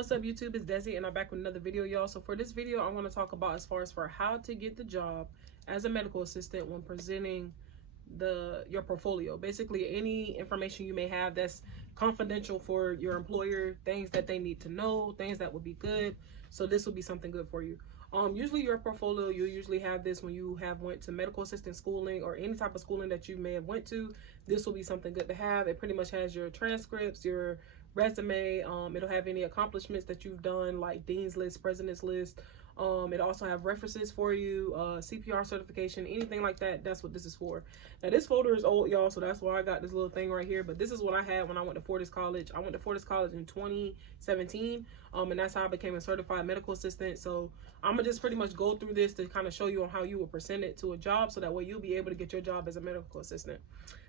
what's up YouTube, it's Desi and I'm back with another video, y'all. So for this video, I want to talk about as far as for how to get the job as a medical assistant when presenting your portfolio. Basically any information you may have that's confidential for your employer, things that they need to know, things that would be good. So this will be something good for you. Usually your portfolio, you usually have this when you have went to medical assistant schooling or any type of schooling that you may have went to. This will be something good to have. It pretty much has your transcripts, your resume. It'll have any accomplishments that you've done, like dean's list, president's list. It also have references for you, CPR certification, anything like that. That's what this is for. Now this folder is old, y'all, so that's why I got this little thing right here. But this is what I had when I went to Fortis College. I went to Fortis College in 2017, and that's how I became a certified medical assistant. So I'm gonna just pretty much go through this to kind of show you on how you will present it to a job, so that way you'll be able to get your job as a medical assistant.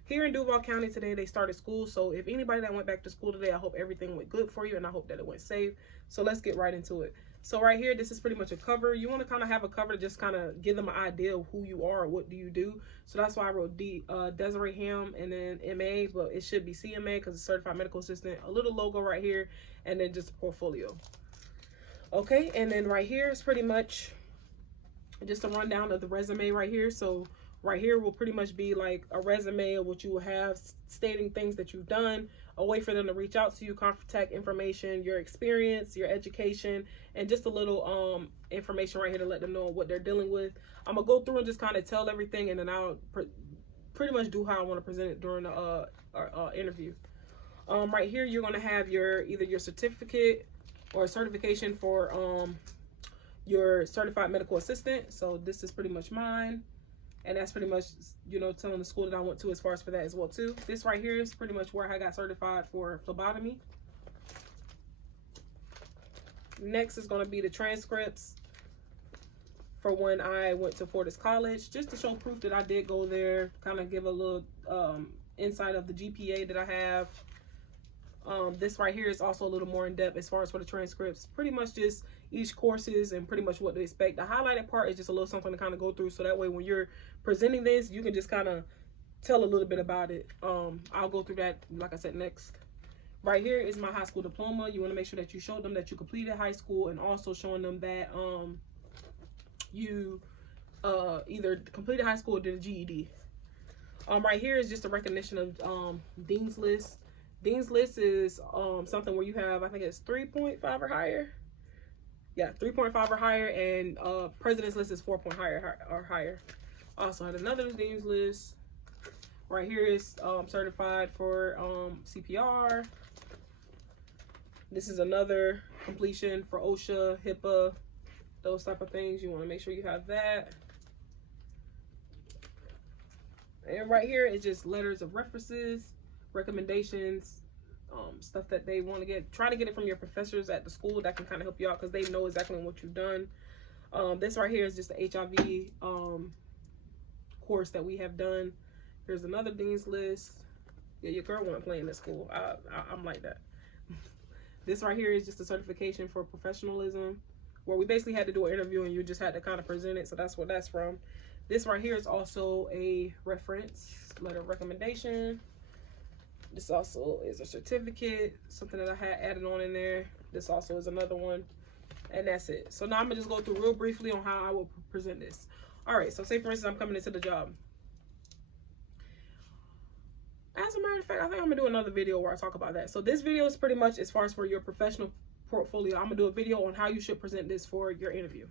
Here in Duval County today, they started school. So if anybody that went back to school today, I hope everything went good for you, and I hope that it went safe. So let's get right into it. So right here, this is pretty much a cover. You want to kind of have a cover to just kind of give them an idea of who you are or what do you do. So that's why I wrote Desiree Ham and then MA, but it should be CMA because it's Certified Medical Assistant. A little logo right here, and then just a portfolio. Okay, and then right here is pretty much just a rundown of the resume right here. So right here will pretty much be like a resume of what you will have, stating things that you've done, a way for them to reach out to you, contact information, your experience, your education, and just a little information right here to let them know what they're dealing with. I'm gonna go through and just kind of tell everything, and then I'll pretty much do how I want to present it during the interview. Right here, you're gonna have either your certificate or certification for your certified medical assistant. So this is pretty much mine. And that's pretty much, you know, telling the school that I went to as far as for that as well too. This right here is pretty much where I got certified for phlebotomy. Next is going to be the transcripts for when I went to Fortis College, just to show proof that I did go there, kind of give a little insight of the GPA that I have. This right here is also a little more in depth as far as for the transcripts. Pretty much just each courses and pretty much what to expect. The highlighted part is just a little something to kind of go through, so that way when you're presenting this, you can just kind of tell a little bit about it. I'll go through that, like I said, next. Right here is my high school diploma. You want to make sure that you show them that you completed high school, and also showing them that you either completed high school or did a GED. Right here is just a recognition of dean's list. Dean's list is something where you have, I think it's 3.5 or higher. Yeah, 3.5 or higher, and president's list is 4 or higher. Also had another dean's list. Right here is certified for CPR. This is another completion for OSHA, HIPAA, those type of things. You want to make sure you have that. And right here is just letters of references, recommendations, stuff that they want to get. Try to get it from your professors at the school that can kind of help you out, because they know exactly what you've done. This right here is just the HIV course that we have done. There's another dean's list. Yeah, your girl wasn't playing at school. I'm like that. This right here is just a certification for professionalism, where we basically had to do an interview and you just had to kind of present it. So that's what that's from. This right here is also a reference letter of recommendation. This also is a certificate, something that I had added on in there. This also is another one, and that's it. So now I'm gonna just go through real briefly on how I will present this. All right, so say for instance, I'm coming into the job. As a matter of fact, I think I'm gonna do another video where I talk about that. So this video is pretty much as far as for your professional portfolio. I'm gonna do a video on how you should present this for your interview.